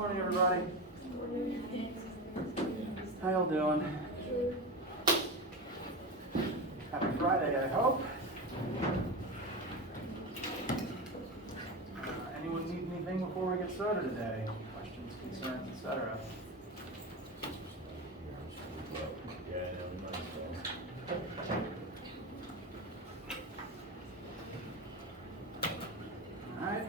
Morning, everybody. How y'all doing? Happy Friday, I hope. Anyone need anything before we get started today? Questions, concerns, etc. All right.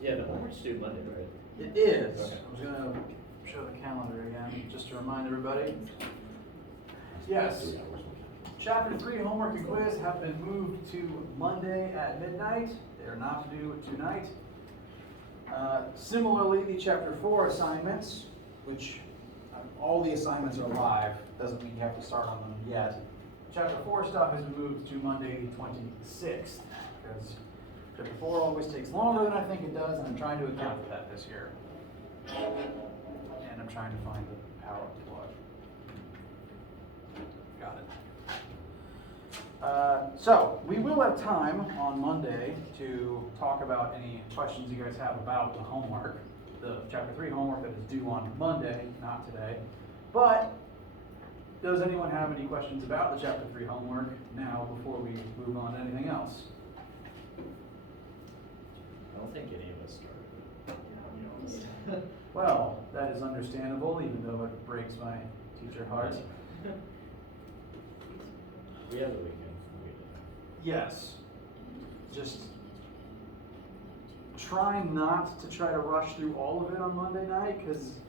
Yeah, the homework's due Monday, right? It is. Okay. I was going to show the calendar again, just to remind everybody. Yes. Chapter 3 homework and quiz have been moved to Monday at midnight. They are not due tonight. Similarly, the Chapter 4 assignments, which all the assignments are live, doesn't mean you have to start on them yet. Chapter 4 stuff has been moved to Monday the 26th, because Chapter 4 always takes longer than I think it does, and I'm trying to account for that this year. And I'm trying to find the power plug. Got it. So, we will have time on Monday to talk about any questions you guys have about the homework. The Chapter 3 homework that is due on Monday, not today. But, does anyone have any questions about the Chapter 3 homework now before we move on to anything else? I don't think any of us started, to be honest. Well, that is understandable, even though it breaks my teacher heart. We have the weekend. Yes. Just try not to try to rush through all of it on Monday night, because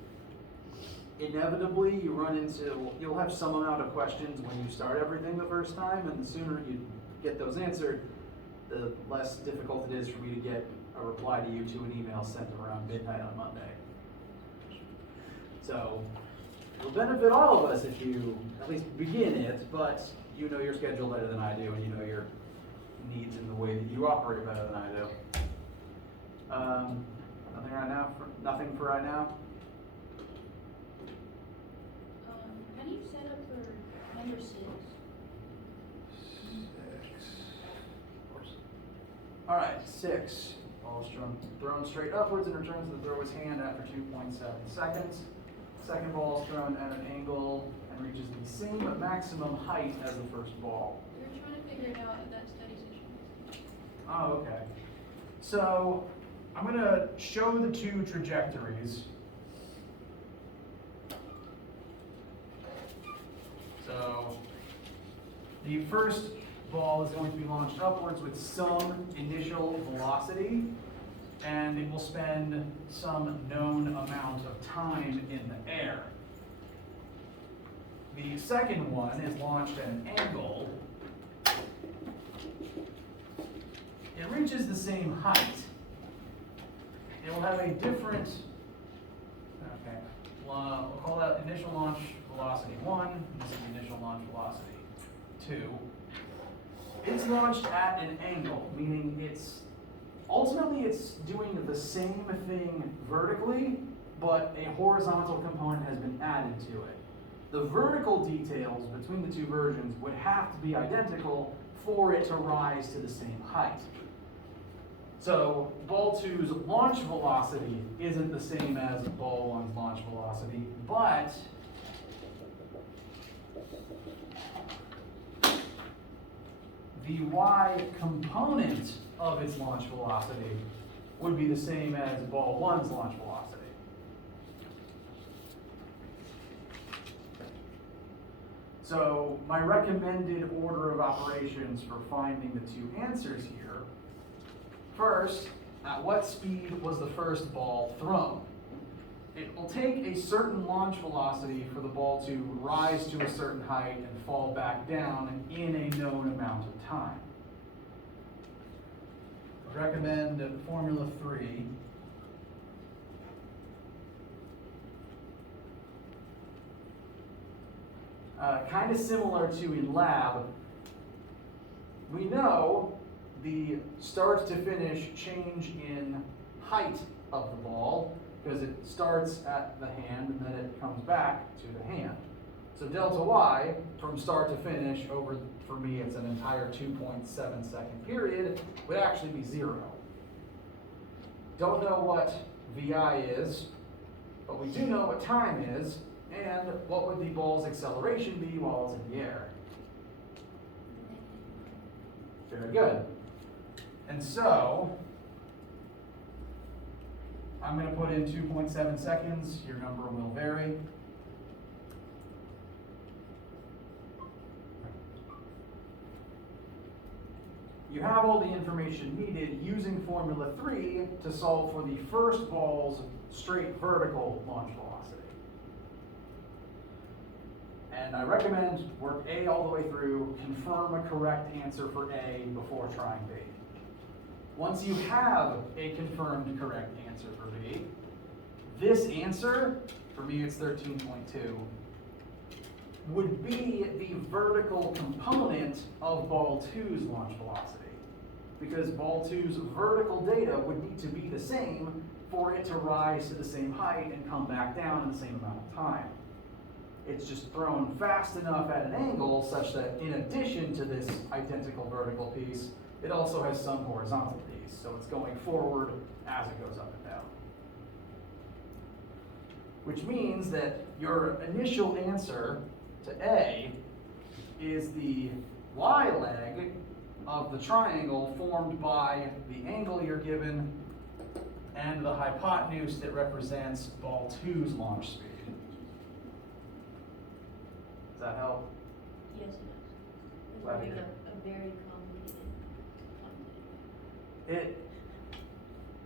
inevitably you'll have some amount of questions when you start everything the first time, and the sooner you get those answered, the less difficult it is for me to get a reply to you to an email sent around midnight on Monday. So it'll benefit all of us if you at least begin it, but you know your schedule better than I do, and you know your needs and the way that you operate better than I do. Nothing right now. Nothing for right now. How do you set up for number 6? 6. All right, 6. Ball is thrown straight upwards and returns to the thrower's hand after 2.7 seconds. Second ball is thrown at an angle and reaches the same maximum height as the first ball. We were trying to figure it out at that study session. Oh, okay. So I'm going to show the two trajectories. So the first ball is going to be launched upwards with some initial velocity, and it will spend some known amount of time in the air. The second one is launched at an angle. It reaches the same height. It will have a different, we'll call that initial launch velocity 1, and this is the initial launch velocity 2. It's launched at an angle, meaning ultimately it's doing the same thing vertically, but a horizontal component has been added to it. The vertical details between the two versions would have to be identical for it to rise to the same height. So ball 2's launch velocity isn't the same as ball 1's launch velocity, but the y component of its launch velocity would be the same as ball 1's launch velocity. So my recommended order of operations for finding the two answers here. First, at what speed was the first ball thrown? It will take a certain launch velocity for the ball to rise to a certain height and fall back down in a known amount of time. I recommend Formula 3. Kind of similar to in lab, we know the start to finish change in height of the ball, because it starts at the hand and then it comes back to the hand. So delta y, from start to finish, over, for me, it's an entire 2.7 second period, would actually be 0. Don't know what vi is, but we do know what time is, and what would the ball's acceleration be while it's in the air. Very good. And so, I'm going to put in 2.7 seconds. Your number will vary. You have all the information needed using Formula 3 to solve for the first ball's straight vertical launch velocity. And I recommend work A all the way through, confirm a correct answer for A before trying B. Once you have a confirmed correct answer for B, this answer, for me it's 13.2, would be the vertical component of ball 2's launch velocity. Because ball 2's vertical data would need to be the same for it to rise to the same height and come back down in the same amount of time. It's just thrown fast enough at an angle such that in addition to this identical vertical piece, it also has some horizontal piece. So it's going forward as it goes up and down. Which means that your initial answer to A is the y leg of the triangle formed by the angle you're given and the hypotenuse that represents ball 2's launch speed. Does that help? Yes, it does. Glad to It's hear. a very complicated.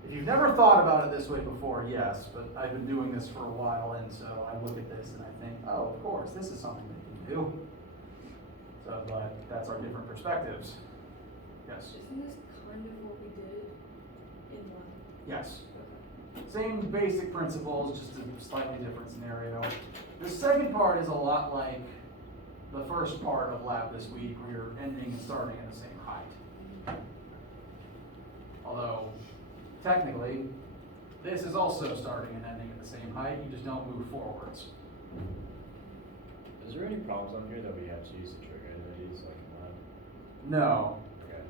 If you've never thought about it this way before, yes, but I've been doing this for a while, and so I look at this and I think, oh, of course, this is something they can do. So, but that's our different perspectives. Yes. Isn't this kind of what we did in one? Yes. Same basic principles, just a slightly different scenario. The second part is a lot like the first part of lab this week, where you're ending and starting at the same height. Although, technically, this is also starting and ending at the same height, you just don't move forwards. Is there any problems on here that we have to use the trig identities like in lab? No. Okay.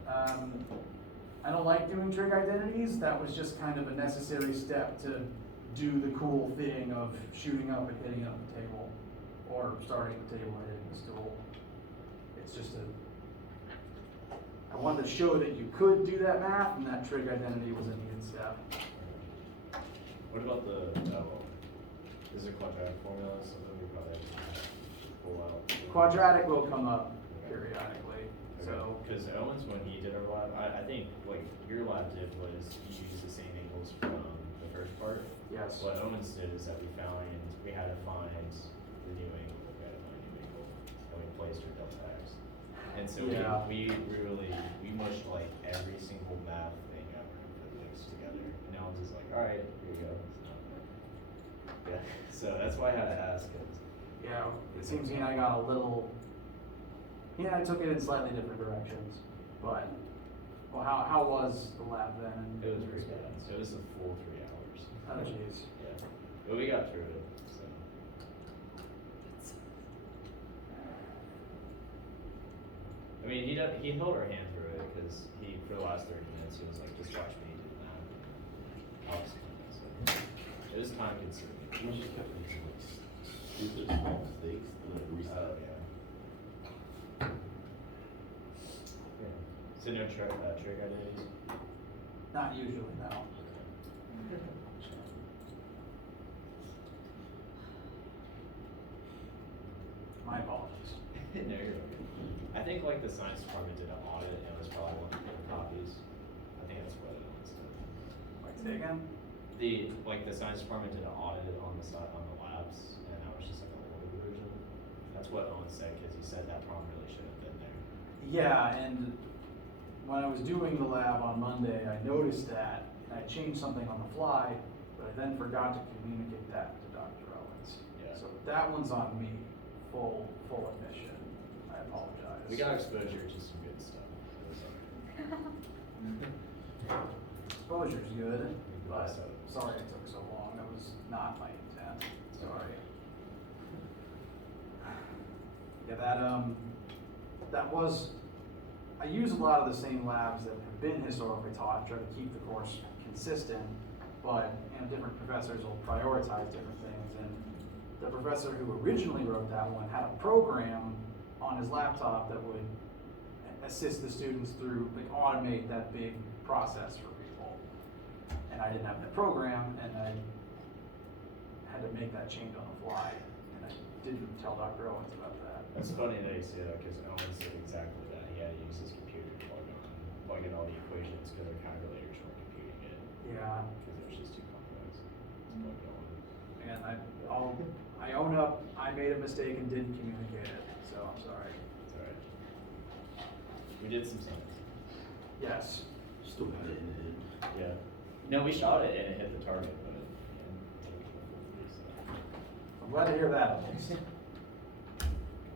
I don't like doing trig identities. That was just kind of a necessary step to do the cool thing of shooting up and hitting up the table, or starting the table and hitting the stool. It's just I wanted to show that you could do that math, and that trig identity was a needed step. What about the, is it quadratic formula, something we probably have to pull out? Quadratic will come up periodically, so. Because Owens, when he did our lab, I think like your lab did was you used the same angles from the first part. Yes. What Owens did is that we had to find the new angle, we had to find a new angle, and we placed our delta x. And so Yeah. we mushed like every single math thing ever in physics together. And Owens is like, all right, here you go. Yeah, so that's why I had to ask it. Yeah, it seems he and I got a little, he and I took it in slightly different directions, but, well, how was the lab then? It was pretty bad. It was a full 3 hours. Oh, jeez. Yeah, but we got through it. So. I mean, he held our hand through it because for the last 30 minutes he was like, just watch me do that. Obviously, so it was time consuming. We just kept making like stupid small mistakes and like reset. Yeah. So no trig identities? Not usually, no. My apologies. No, you're okay. I think like the science department did an audit and it was probably one of the copies. I think that's what it was. Wait, say again? The science department did an audit on the side on the labs, and that was just like an older version. That's what Owen said, because he said that problem really should have been there. Yeah, and when I was doing the lab on Monday, I noticed that, and I changed something on the fly, but I then forgot to communicate that to Dr. Owens. Yeah. So that one's on me, full admission. I apologize. We got exposure to some good stuff. It was okay. Exposure's good, but So- sorry it took so long. That was not my intent. Sorry. that was, I use a lot of the same labs that have been historically taught, try to keep the course consistent, but different professors will prioritize different things. And the professor who originally wrote that one had a program on his laptop that would assist the students through, like, automate that big process for people. And I didn't have that program, and I had to make that change on the fly, and I didn't tell Dr. Owens about that. That's funny that you say that, because Owens did exactly that. He had to use his computer to plug in all the equations, because their calculators weren't computing it, Yeah, because it was just too complex to plug it on. and I own up, I made a mistake and didn't communicate it, so I'm sorry. It's alright. We did some things. Yes. Still got it in the end. Yeah. No, we shot it and it hit the target, but it I'm glad to hear that.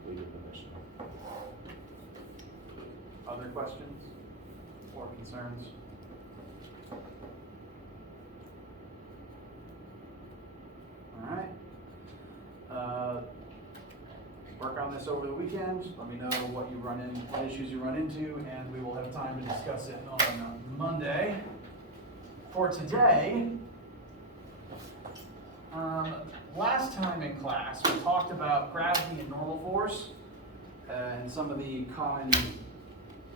we did the mission. Other questions or concerns? All right. Work on this over the weekend. Let me know what issues you run into, and we will have time to discuss it on Monday. For today, last time in class, we talked about gravity and normal force and some of the common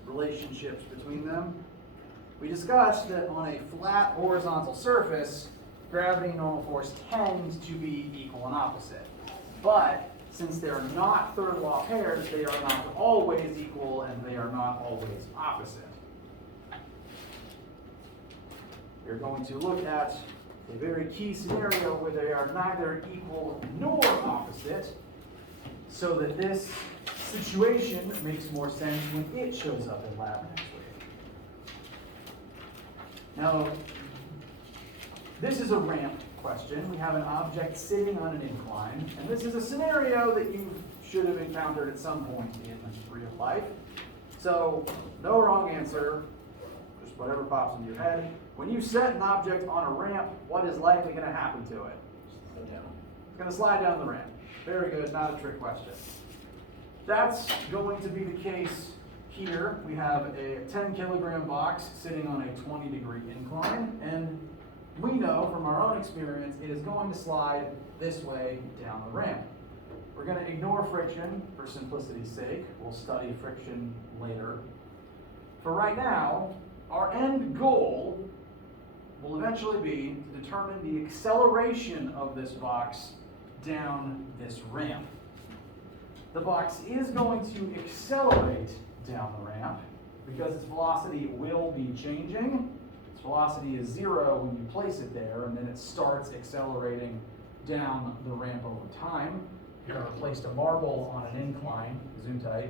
relationships between them. We discussed that on a flat horizontal surface, gravity and normal force tend to be equal and opposite. But since they're not third law pairs, they are not always equal and they are not always opposite. We're going to look at a very key scenario where they are neither equal nor opposite, so that this situation makes more sense when it shows up in lab next week. Now, this is a ramp question. We have an object sitting on an incline, and this is a scenario that you should have encountered at some point in real life. So, no wrong answer, just whatever pops into your head. When you set an object on a ramp, what is likely going to happen to it? It's going to slide down the ramp. Very good, not a trick question. That's going to be the case here. We have a 10 kilogram box sitting on a 20-degree incline, and we know from our own experience it is going to slide this way down the ramp. We're going to ignore friction for simplicity's sake. We'll study friction later. For right now, our end goal will eventually be to determine the acceleration of this box down this ramp. The box is going to accelerate down the ramp because its velocity will be changing. Its velocity is 0 when you place it there, and then it starts accelerating down the ramp over time. If you ever placed a marble on an incline, Gesundheit,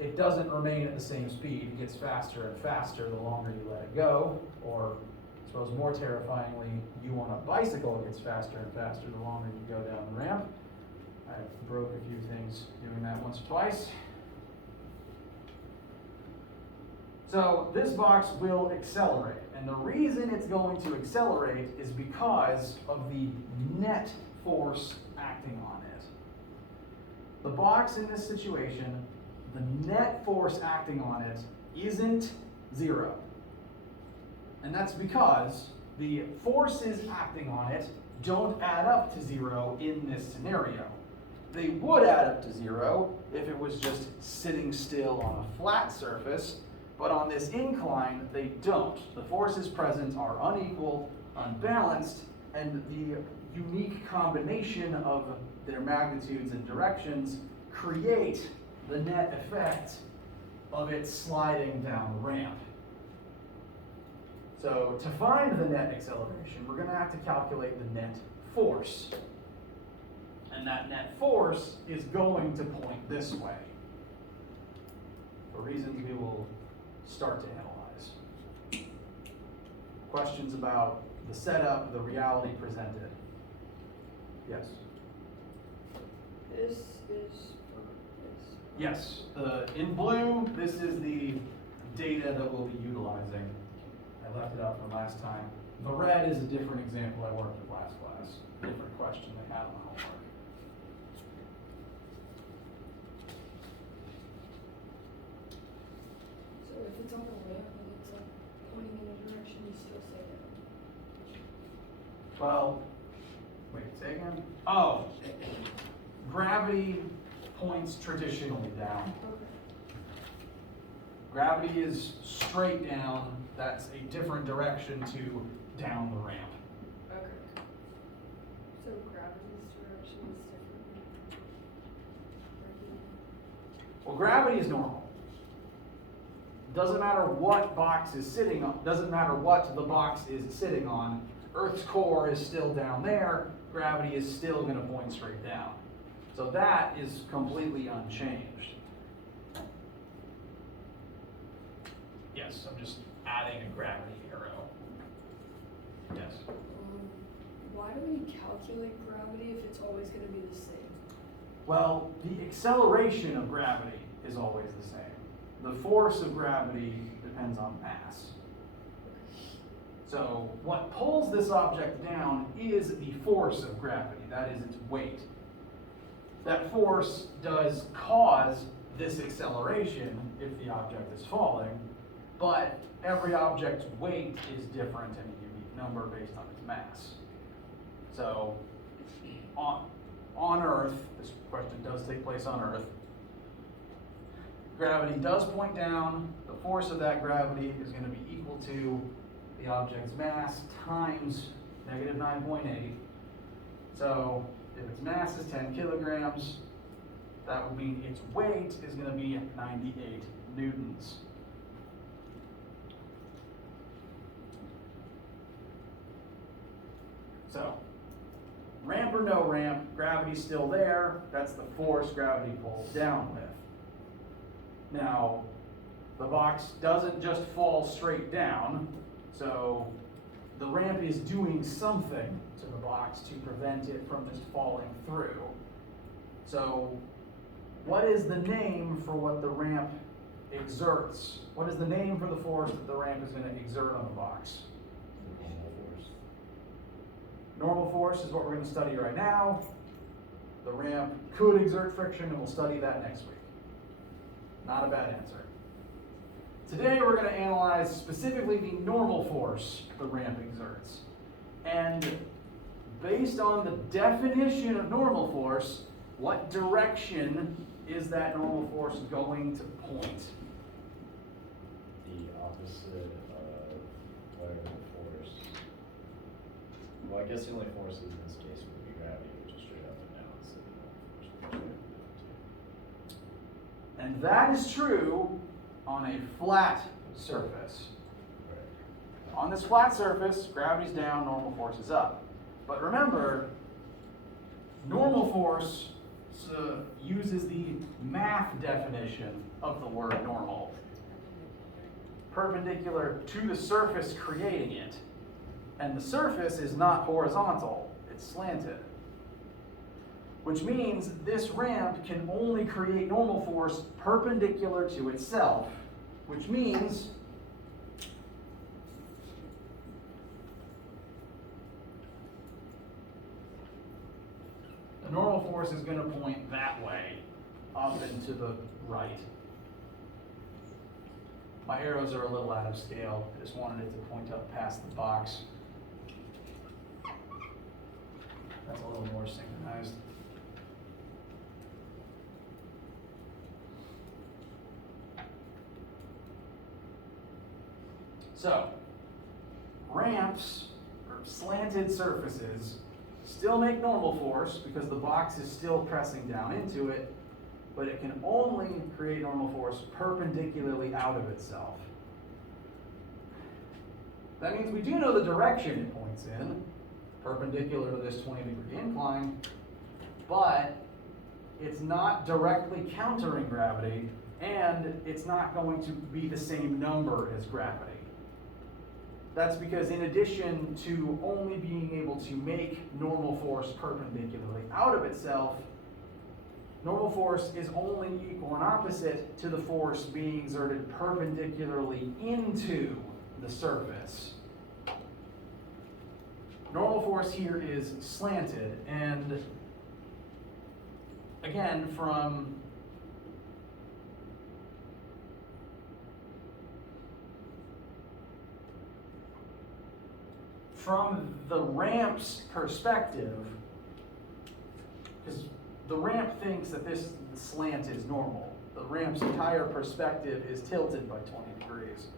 it doesn't remain at the same speed. It gets faster and faster the longer you let it go, or I suppose more terrifyingly, you on a bicycle, it gets faster and faster the longer you go down the ramp. I broke a few things doing that once or twice. So this box will accelerate, and the reason it's going to accelerate is because of the net force acting on it. The box in this situation, the net force acting on it isn't 0. And that's because the forces acting on it don't add up to 0 in this scenario. They would add up to 0 if it was just sitting still on a flat surface, but on this incline, they don't. The forces present are unequal, unbalanced, and the unique combination of their magnitudes and directions create the net effect of it sliding down the ramp. So to find the net acceleration, we're going to have to calculate the net force. And that net force is going to point this way, for reasons we will start to analyze. Questions about the setup, the reality presented? Yes? This is for this. Yes. In blue, this is the data that we'll be utilizing. I left it out from last time. The red is a different example I worked with last class. Different question they had on the homework. it's on the ramp and it's like pointing in a direction, you still say that. Well, wait, say again? Oh, gravity points traditionally down. Okay. Gravity is straight down, that's a different direction to down the ramp. Okay. So gravity's direction is different. Well, gravity is normal. Doesn't matter what box is sitting on, doesn't matter what the box is sitting on, Earth's core is still down there, gravity is still going to point straight down. So that is completely unchanged. Yes, I'm just adding a gravity arrow. Yes. Why do we calculate gravity if it's always going to be the same? Well, the acceleration of gravity is always the same. The force of gravity depends on mass. So what pulls this object down is the force of gravity, that is its weight. That force does cause this acceleration if the object is falling, but every object's weight is different in a unique number based on its mass. So on Earth, this question does take place on Earth, gravity does point down. The force of that gravity is going to be equal to the object's mass times negative 9.8. So if its mass is 10 kilograms, that would mean its weight is going to be 98 newtons. So, ramp or no ramp, gravity's still there. That's the force gravity pulls down with. Now, the box doesn't just fall straight down, so the ramp is doing something to the box to prevent it from just falling through. So, what is the name for what the ramp exerts? What is the name for the force that the ramp is going to exert on the box? Normal force is what we're going to study right now. The ramp could exert friction, and we'll study that next week. Not a bad answer. Today we're going to analyze specifically the normal force the ramp exerts. And based on the definition of normal force, what direction is that normal force going to point? The opposite of whatever the force. Well, I guess the only forces in this case would be gravity, which is straight up and down, so the normal force would be straight up and down too. And that is true on a flat surface. Right. On this flat surface, gravity's down, normal force is up. But remember, normal force uses the math definition of the word normal. Perpendicular to the surface creating it. And the surface is not horizontal, it's slanted. Which means this ramp can only create normal force perpendicular to itself, which means the normal force is going to point that way, up and to the right. My arrows are a little out of scale. I just wanted it to point up past the box. That's a little more synchronized. So, ramps, or slanted surfaces, still make normal force because the box is still pressing down into it, but it can only create normal force perpendicularly out of itself. That means we do know the direction it points in, perpendicular to this 20-degree incline, but it's not directly countering gravity, and it's not going to be the same number as gravity. That's because in addition to only being able to make normal force perpendicularly out of itself, normal force is only equal and opposite to the force being exerted perpendicularly into the surface. Normal force here is slanted, and again, from from the ramp's perspective, because the ramp thinks that this slant is normal. The ramp's entire perspective is tilted by 20 degrees.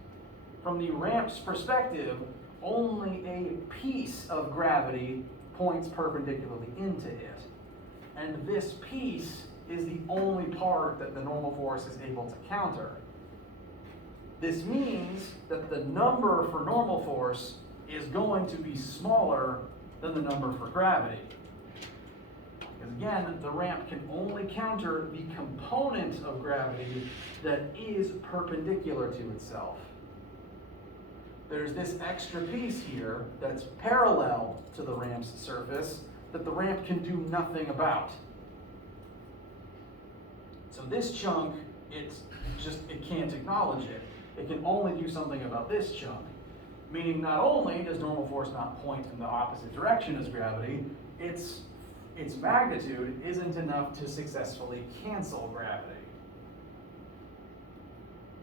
From the ramp's perspective, only a piece of gravity points perpendicularly into it. And this piece is the only part that the normal force is able to counter. This means that the number for normal force is going to be smaller than the number for gravity. Because again, the ramp can only counter the component of gravity that is perpendicular to itself. There's this extra piece here that's parallel to the ramp's surface that the ramp can do nothing about. So this chunk, it can't acknowledge it. It can only do something about this chunk. Meaning not only does normal force not point in the opposite direction as gravity, its magnitude isn't enough to successfully cancel gravity.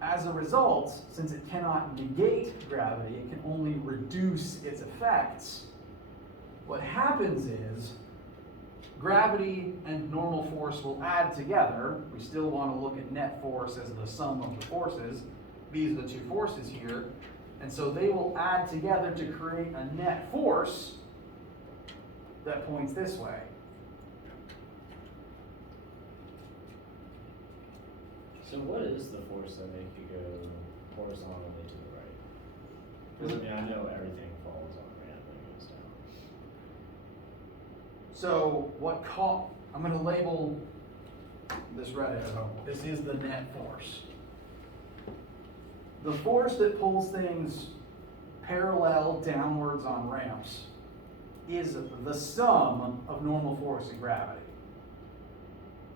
As a result, since it cannot negate gravity, it can only reduce its effects. What happens is, gravity and normal force will add together. We still want to look at net force as the sum of the forces. These are the two forces here. And so they will add together to create a net force that points this way. So what is the force that make you go horizontally to the right? Because I mean, I know everything falls on ramp when it goes down. So I'm going to label this red arrow. This is the net force. The force that pulls things parallel downwards on ramps is the sum of normal force and gravity.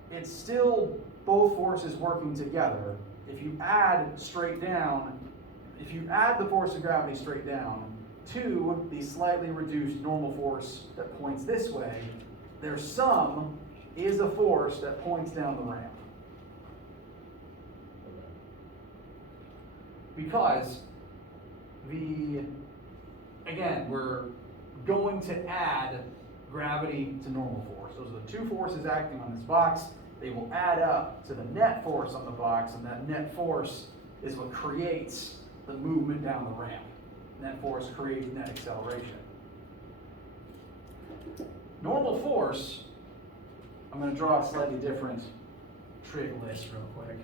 It's still both forces working together. If you add the force of gravity straight down to the slightly reduced normal force that points this way, their sum is a force that points down the ramp. Because again, we're going to add gravity to normal force. Those are the two forces acting on this box. They will add up to the net force on the box, and that net force is what creates the movement down the ramp. Net force creates net acceleration. Normal force, I'm going to draw a slightly different trig list real quick.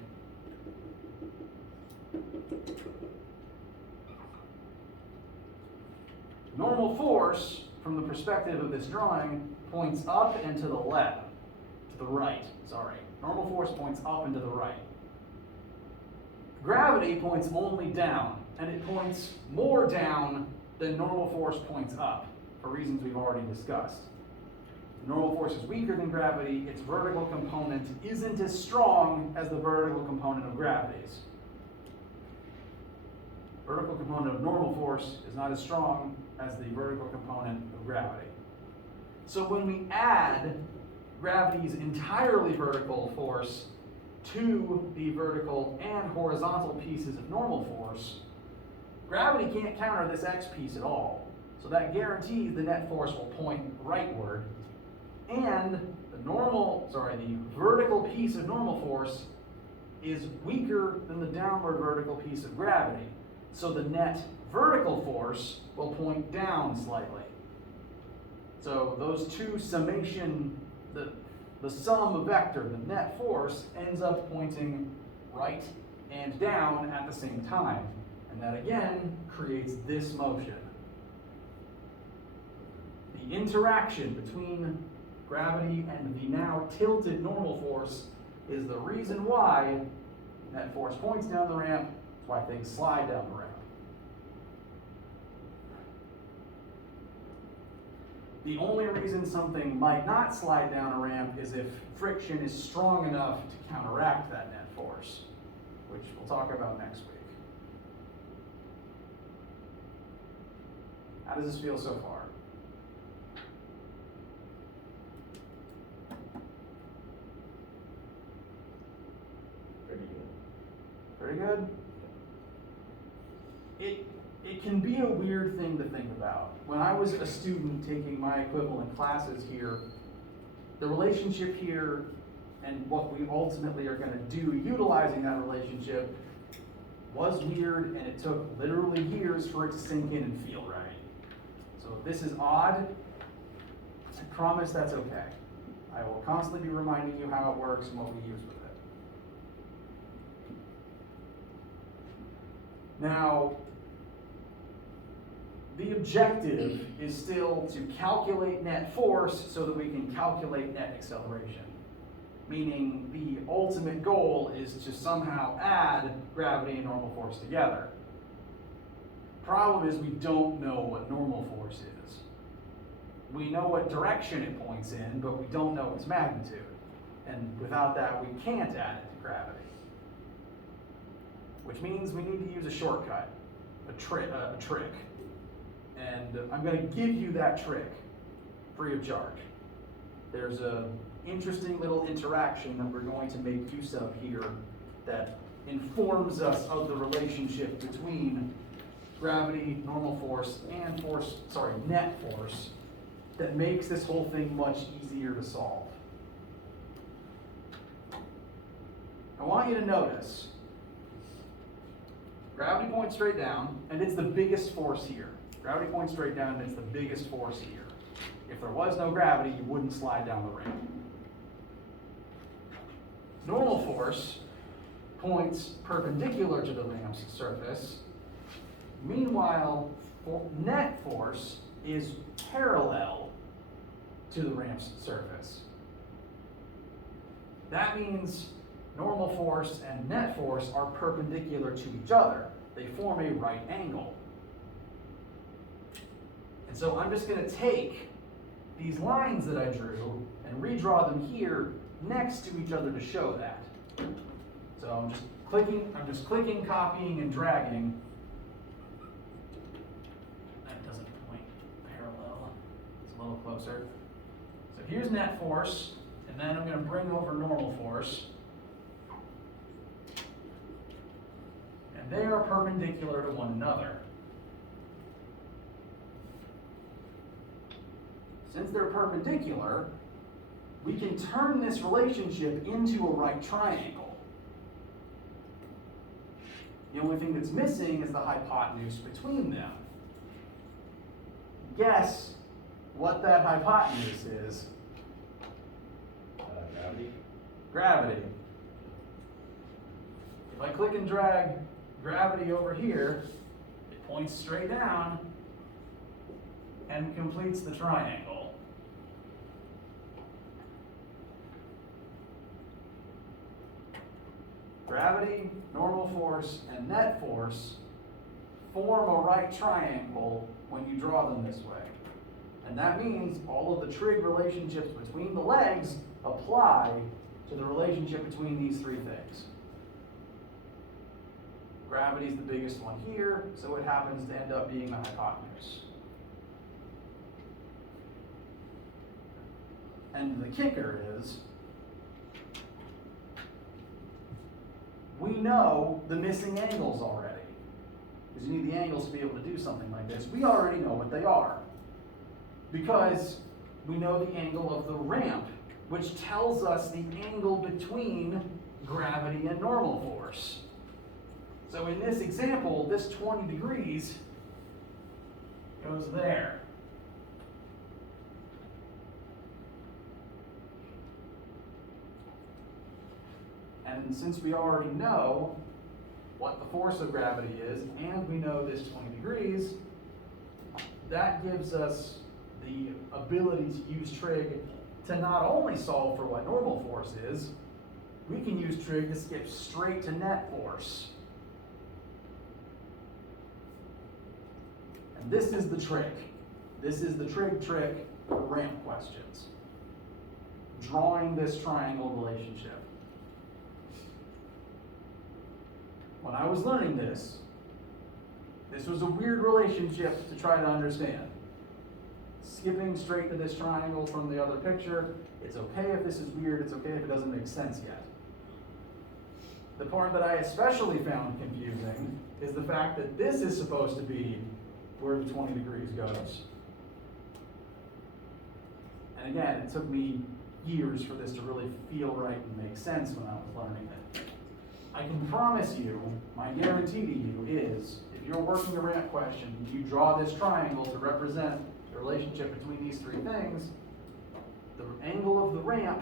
Normal force, from the perspective of this drawing, points up and to the left, to the right, sorry. Normal force points up and to the right. Gravity points only down, and it points more down than normal force points up, for reasons we've already discussed. Normal force is weaker than gravity, its vertical component isn't as strong as the vertical component of gravity's. Vertical component of normal force is not as strong as the vertical component of gravity. So when we add gravity's entirely vertical force to the vertical and horizontal pieces of normal force, gravity can't counter this x piece at all. So that guarantees the net force will point rightward, and the vertical piece of normal force is weaker than the downward vertical piece of gravity. So the net vertical force will point down slightly. So those two summation, the sum vector, the net force, ends up pointing right and down at the same time. And that again creates this motion. The interaction between gravity and the now tilted normal force is the reason why net force points down the ramp, that's why things slide down the ramp. The only reason something might not slide down a ramp is if friction is strong enough to counteract that net force, which we'll talk about next week. How does this feel so far? Pretty good. Pretty good? It can be a weird thing to think about. When I was a student taking my equivalent classes here, the relationship here and what we ultimately are going to do utilizing that relationship was weird, and it took literally years for it to sink in and feel right. So if this is odd, I promise that's okay. I will constantly be reminding you how it works and what we use with it. Now, the objective is still to calculate net force so that we can calculate net acceleration. Meaning the ultimate goal is to somehow add gravity and normal force together. Problem is we don't know what normal force is. We know what direction it points in, but we don't know its magnitude. And without that, we can't add it to gravity. Which means we need to use a shortcut, a trick. And I'm going to give you that trick free of charge. There's a interesting little interaction that we're going to make use of here that informs us of the relationship between gravity, normal force, and net force that makes this whole thing much easier to solve. I want you to notice gravity points straight down, and it's the biggest force here. Gravity points straight down, and it's the biggest force here. If there was no gravity, you wouldn't slide down the ramp. Normal force points perpendicular to the ramp's surface. Meanwhile, net force is parallel to the ramp's surface. That means normal force and net force are perpendicular to each other. They form a right angle. And so I'm just going to take these lines that I drew and redraw them here next to each other to show that. So I'm just clicking, copying, and dragging. That doesn't point parallel. It's a little closer. So here's net force, and then I'm going to bring over normal force. And they are perpendicular to one another. Since they're perpendicular, we can turn this relationship into a right triangle. The only thing that's missing is the hypotenuse between them. Guess what that hypotenuse is? Gravity? Gravity. If I click and drag gravity over here, it points straight down and completes the triangle. Gravity, normal force, and net force form a right triangle when you draw them this way. And that means all of the trig relationships between the legs apply to the relationship between these three things. Gravity is the biggest one here, so it happens to end up being the hypotenuse. And the kicker is, we know the missing angles already. Because you need the angles to be able to do something like this. We already know what they are. Because we know the angle of the ramp, which tells us the angle between gravity and normal force. So in this example, this 20 degrees goes there. And since we already know what the force of gravity is, and we know this 20 degrees, that gives us the ability to use trig to not only solve for what normal force is, we can use trig to skip straight to net force. And this is the trick. This is the trig trick for ramp questions. Drawing this triangle relationship. When I was learning this, this was a weird relationship to try to understand. Skipping straight to this triangle from the other picture, it's okay if this is weird, it's okay if it doesn't make sense yet. The part that I especially found confusing is the fact that this is supposed to be where the 20 degrees goes. And again, it took me years for this to really feel right and make sense when I was learning it. I can promise you, my guarantee to you is, if you're working a ramp question, you draw this triangle to represent the relationship between these three things, the angle of the ramp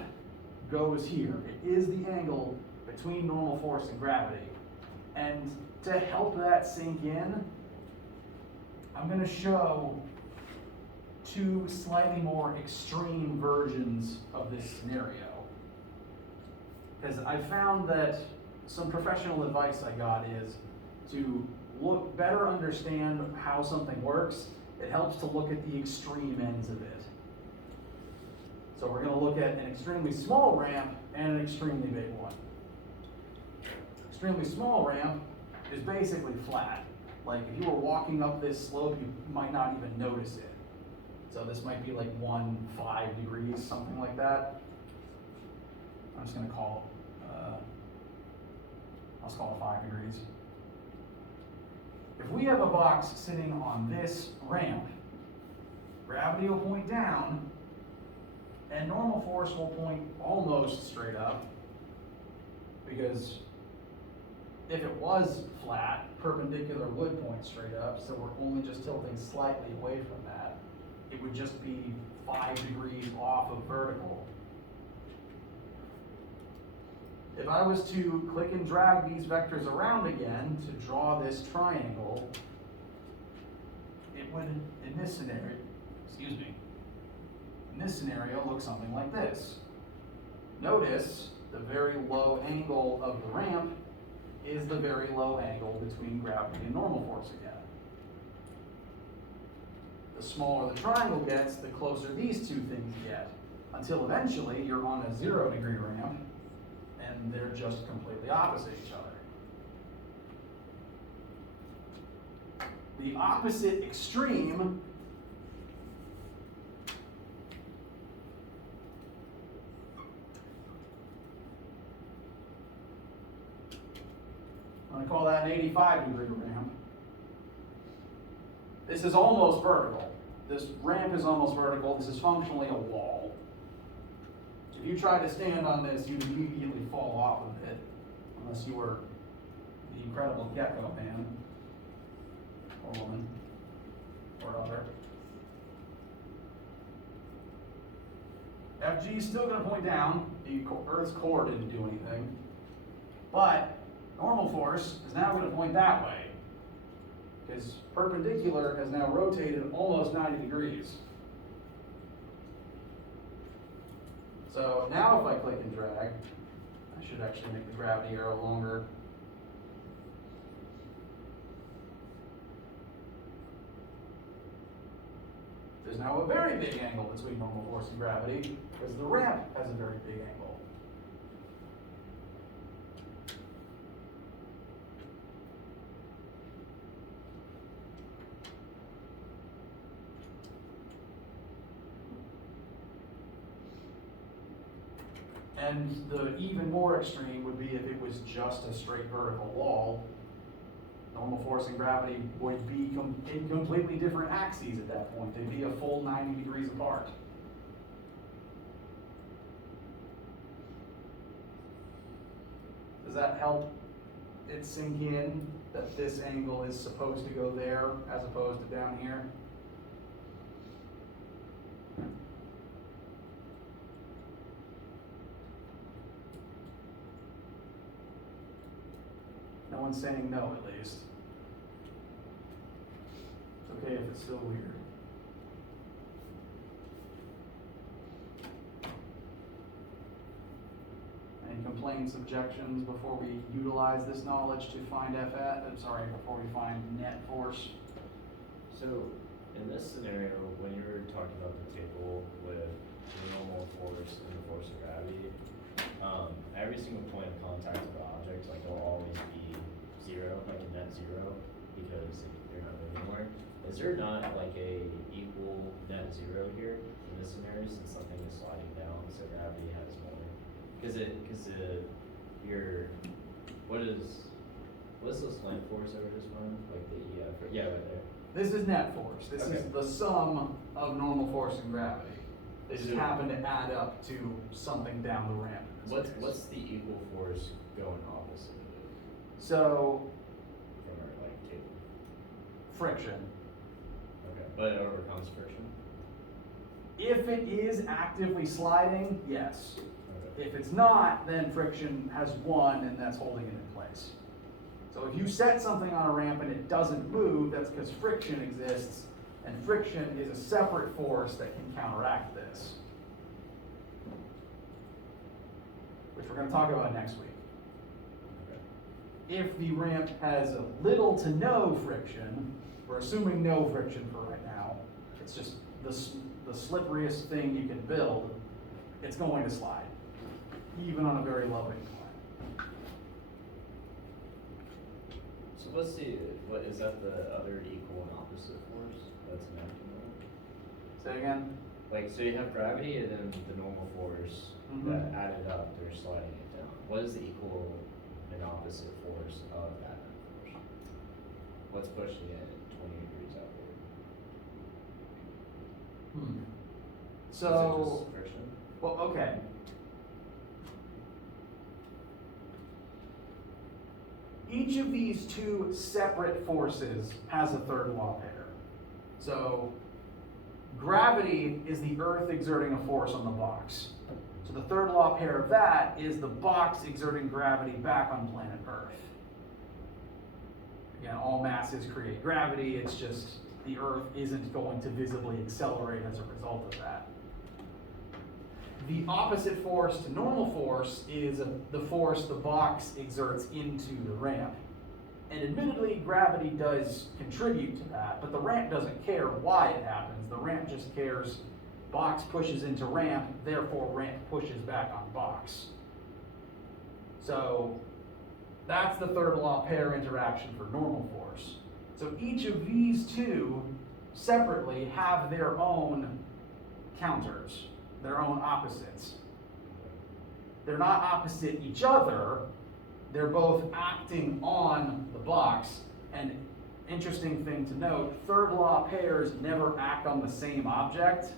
goes here. It is the angle between normal force and gravity. And to help that sink in, I'm going to show two slightly more extreme versions of this scenario. Because I found that some professional advice I got is to better understand how something works. It helps to look at the extreme ends of it. So we're going to look at an extremely small ramp and an extremely big one. Extremely small ramp is basically flat. Like if you were walking up this slope, you might not even notice it. So this might be like 5 degrees, something like that. I'm just going to call let's call it 5 degrees. If we have a box sitting on this ramp, gravity will point down, and normal force will point almost straight up, because if it was flat, perpendicular would point straight up, so we're only just tilting slightly away from that. It would just be 5 degrees off of vertical. If I was to click and drag these vectors around again to draw this triangle, it would, in this scenario, look something like this. Notice the very low angle of the ramp is the very low angle between gravity and normal force again. The smaller the triangle gets, the closer these two things get, until eventually you're on a 0 degree ramp and they're just completely opposite each other. The opposite extreme I'm going to call that an 85 degree ramp. This is almost vertical. This ramp is almost vertical. This is functionally a wall. If you tried to stand on this, you'd immediately fall off of it, unless you were the incredible gecko man, or woman, or other. FG is still going to point down. The Earth's core didn't do anything. But normal force is now going to point that way, because perpendicular has now rotated almost 90 degrees. So now if I click and drag, I should actually make the gravity arrow longer. There's now a very big angle between normal force and gravity, because the ramp has a very big angle. And the even more extreme would be if it was just a straight vertical wall. Normal force and gravity would be in completely different axes at that point. They'd be a full 90 degrees apart. Does that help it sink in that this angle is supposed to go there as opposed to down here? No one's saying no, at least. It's okay if it's still weird. Any complaints, objections before we utilize this knowledge to find before we find net force? So, in this scenario, when you were talking about the table with the normal force and the force of gravity, every single point of contact of the object, like they'll always be 0, like a net 0, because they're not moving anywhere. Is there not like a equal net 0 here in this scenario, since something is sliding down, so gravity has more? What's this slant force over this one? Like the EF, yeah, right there. This is net force. This is Okay. the sum of normal force and gravity. They just So- happen to add up to something down the ramp. in this case. What's the equal force going opposite of it So, from our like table? friction. Okay, but it overcomes friction? If it is actively sliding, yes. Okay. If it's not, then friction has won and that's holding it in place. So if you set something on a ramp and it doesn't move, that's because friction exists, and friction is a separate force that can counteract this. Which we're going to talk about next week. Okay. If the ramp has little to no friction, we're assuming no friction for right now, it's just the slipperiest thing you can build, it's going to slide, even on a very low incline. So what is that the other equal and opposite force that's acting on it? Say again? Like, so you have gravity and then the normal force Mhm. that added up, they're sliding it down. What is the equal and opposite force of that force? What's pushing it 20 degrees outward? So, Is it just friction? well, okay. Each of these two separate forces has a third law pair. So, gravity is the Earth exerting a force on the box. So the third law pair of that is the box exerting gravity back on planet Earth. Again, all masses create gravity, it's just the Earth isn't going to visibly accelerate as a result of that. The opposite force to normal force is the force the box exerts into the ramp. And admittedly, gravity does contribute to that, but the ramp doesn't care why it happens. The ramp just cares box pushes into ramp, therefore ramp pushes back on box. So that's the third law pair interaction for normal force. So each of these two separately have their own counters, their own opposites. They're not opposite each other, they're both acting on the box. And interesting thing to note, third law pairs never act on the same object.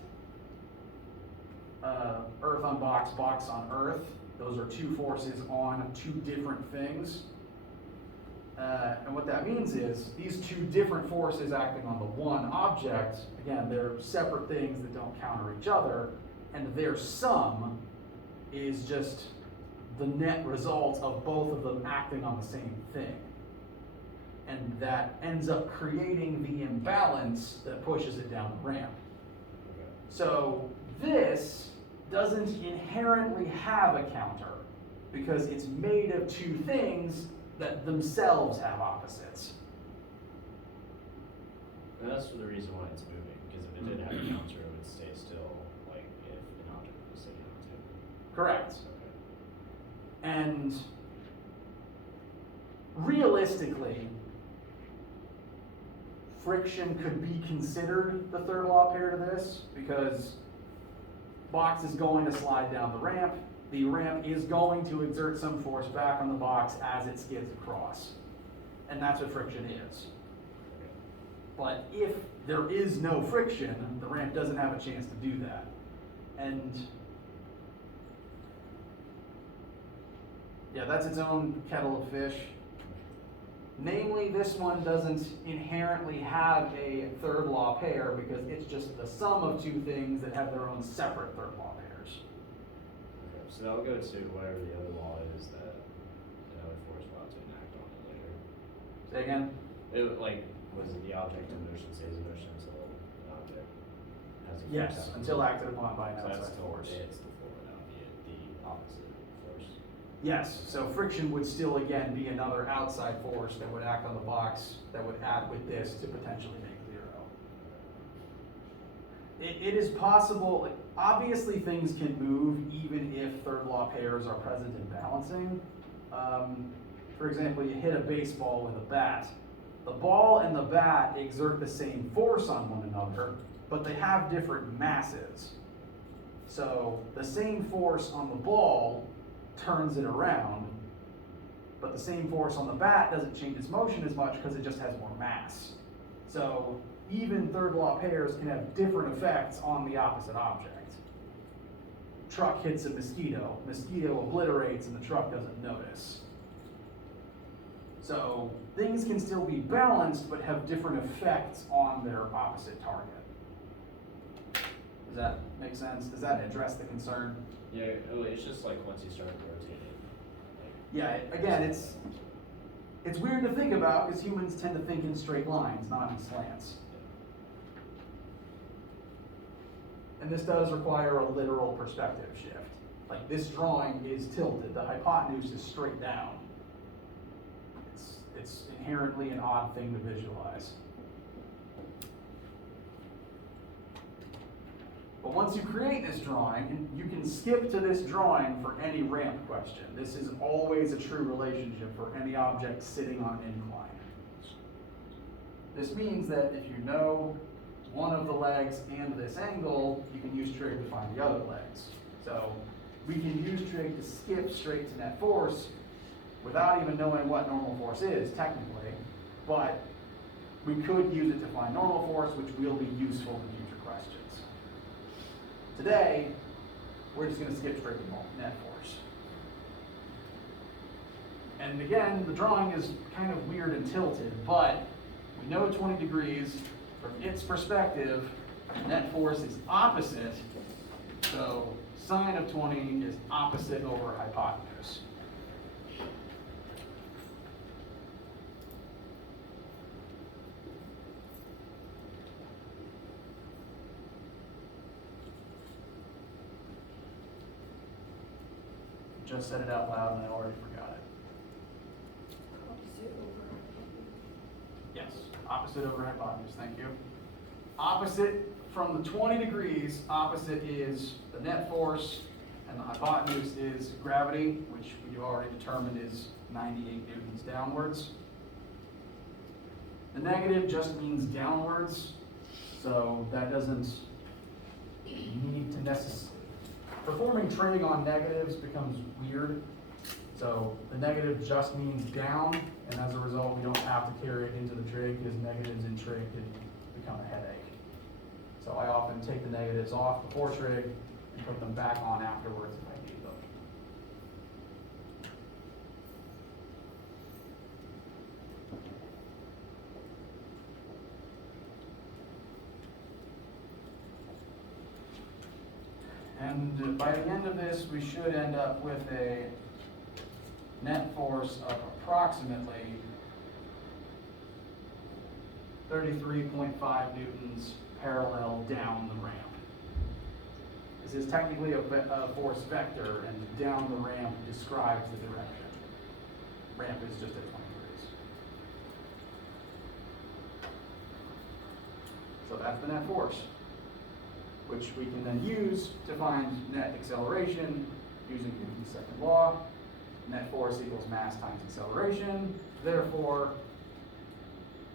Earth on box, box on Earth. Those are two forces on two different things. And what that means is these two different forces acting on the one object, again, they're separate things that don't counter each other, and their sum is just the net result of both of them acting on the same thing. And that ends up creating the imbalance that pushes it down the ramp. Okay. So this doesn't inherently have a counter because it's made of two things that themselves have opposites. And that's the reason why it's moving, because if it did have a counter, it would stay still, like if an object was sitting on the table. Correct. Okay. And realistically, friction could be considered the third law pair to this because box is going to slide down the ramp. The ramp is going to exert some force back on the box as it skids across. And that's what friction is. But if there is no friction, the ramp doesn't have a chance to do that. And yeah, that's its own kettle of fish. Namely, this one doesn't inherently have a third law pair because it's just the sum of two things that have their own separate third law pairs. Okay, so that'll go to whatever the other law is that another force will have to enact on it later. Say again? It, like, was it the object in motion stays in motion until an object has a force Yes, out? until acted upon by an So that's outside still force. it's the force, that would be the opposite force. Yes, so friction would still again be another outside force that would act on the box that would add with this to potentially make zero. It is possible, like, obviously things can move even if third law pairs are present in balancing. For example, you hit a baseball with a bat. The ball and the bat exert the same force on one another, but they have different masses. So the same force on the ball turns it around, but the same force on the bat doesn't change its motion as much because it just has more mass. So even third law pairs can have different effects on the opposite object. Truck hits a mosquito, mosquito obliterates and the truck doesn't notice. So things can still be balanced but have different effects on their opposite target. Does that make sense? Does that address the concern? Yeah, it's just like once you start rotating. Yeah, again, it's weird to think about because humans tend to think in straight lines, not in slants. And this does require a literal perspective shift. Like this drawing is tilted, the hypotenuse is straight down. It's inherently an odd thing to visualize. But once you create this drawing, you can skip to this drawing for any ramp question. This is always a true relationship for any object sitting on an incline. This means that if you know one of the legs and this angle, you can use trig to find the other legs. So we can use trig to skip straight to net force without even knowing what normal force is, technically, but we could use it to find normal force, which will be useful in future questions. Today, we're just going to skip straight to net force. And again, the drawing is kind of weird and tilted, but we know 20 degrees. From its perspective, net force is opposite, so sine of 20 is opposite over hypotenuse. Just said it out loud and I already forgot it. Opposite over. Yes, opposite over hypotenuse, thank you. Opposite from the 20 degrees, opposite is the net force, and the hypotenuse is gravity, which we already determined is 98 newtons downwards. The negative just means downwards, so that doesn't need to necessarily. Performing trig on negatives becomes weird. So the negative just means down, and as a result, we don't have to carry it into the trig because negatives in trig can become a headache. So I often take the negatives off before trig and put them back on afterwards if I need them. And by the end of this, we should end up with a net force of approximately 33.5 newtons parallel down the ramp. This is technically a force vector, and down the ramp describes the direction. Ramp is just at 20 degrees. So that's the net force, which we can then use to find net acceleration using Newton's second law. Net force equals mass times acceleration. Therefore,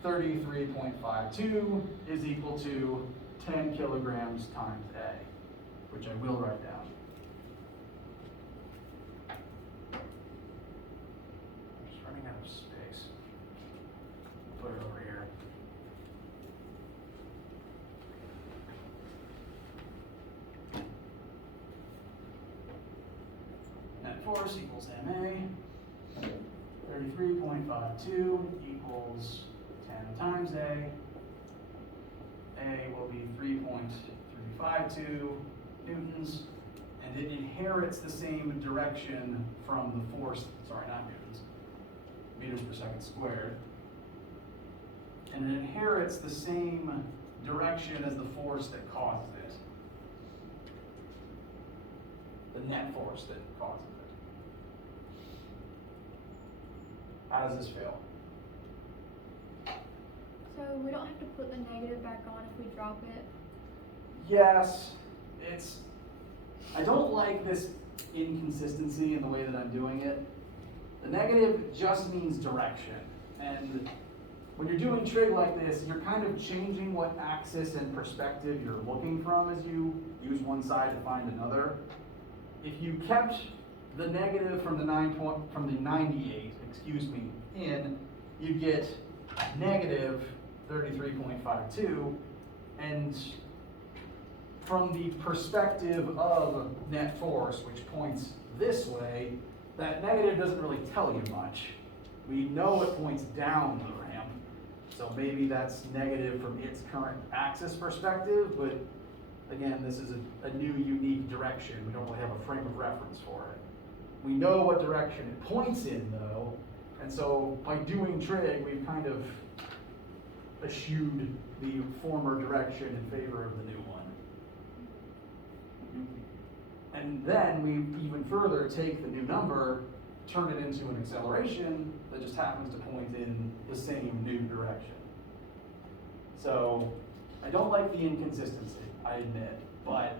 33.52 is equal to 10 kilograms times A, which I will write down. I'm just running out of space. Put it over here. Net force equals MA. 33.52 equals 10 times A. A will be 3.352 newtons, and it inherits the same direction from the force, sorry, not newtons, meters per second squared. And it inherits the same direction as the force that causes it. The net force that causes it. How does this feel? So we don't have to put the negative back on if we drop it? Yes, I don't like this inconsistency in the way that I'm doing it. The negative just means direction. And when you're doing trig like this, you're kind of changing what axis and perspective you're looking from as you use one side to find another. If you kept the negative from the 98, in, you'd get negative 33.52, and from the perspective of net force, which points this way, that negative doesn't really tell you much. We know it points down the ramp, so maybe that's negative from its current axis perspective, but again, this is a new, unique direction. We don't really have a frame of reference for it. We know what direction it points in, though, and so by doing trig, we've kind of eschewed the former direction in favor of the new one. And then we even further take the new number, turn it into an acceleration that just happens to point in the same new direction. So I don't like the inconsistency, I admit, but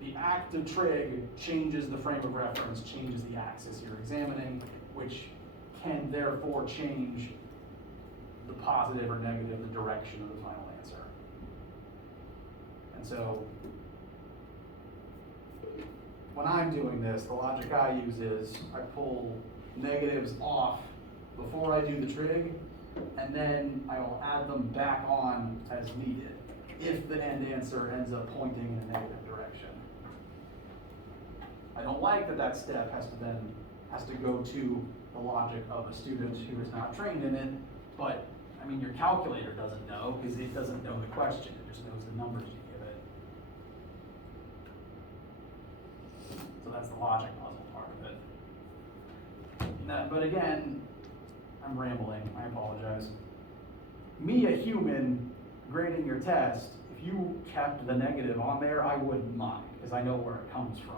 the act of trig changes the frame of reference, changes the axis you're examining, which can therefore change the positive or negative, the direction of the final answer. And so when I'm doing this, the logic I use is I pull negatives off before I do the trig, and then I will add them back on as needed if the end answer ends up pointing in a negative direction. I don't like that step has to go to the logic of a student who is not trained in it, but I mean, your calculator doesn't know because it doesn't know the question, it just knows the numbers you give it. So that's the logic puzzle part of it. But again, I'm rambling, I apologize. Me, a human, grading your test, if you kept the negative on there, I wouldn't mind, because I know where it comes from.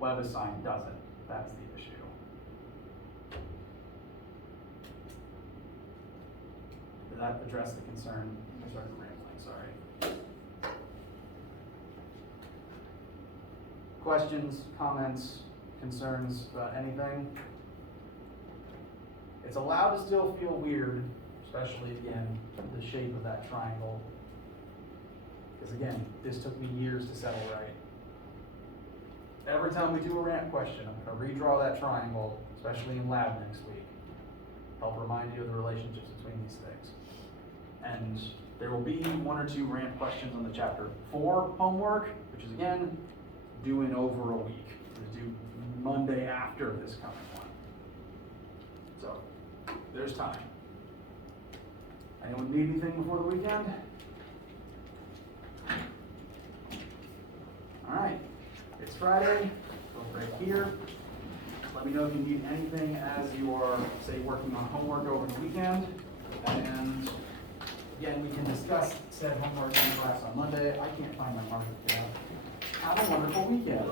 WebAssign doesn't, that's the issue. Did that address the concern? I started rambling, sorry. Questions, comments, concerns about anything? It's allowed to still feel weird, especially again, the shape of that triangle. Because again, this took me years to settle right. Every time we do a ramp question, I'm gonna redraw that triangle, especially in lab next week. Help remind you of the relationships between these things. And there will be 1 or 2 ramp questions on the chapter 4 homework, which is again, due in over a week. It's due Monday after this coming one. So, there's time. Anyone need anything before the weekend? All right, it's Friday, we'll break here. Let me know if you need anything as you are, say, working on homework over the weekend. And again, we can discuss said homework in class on Monday. I can't find my marker tab. Have a wonderful weekend.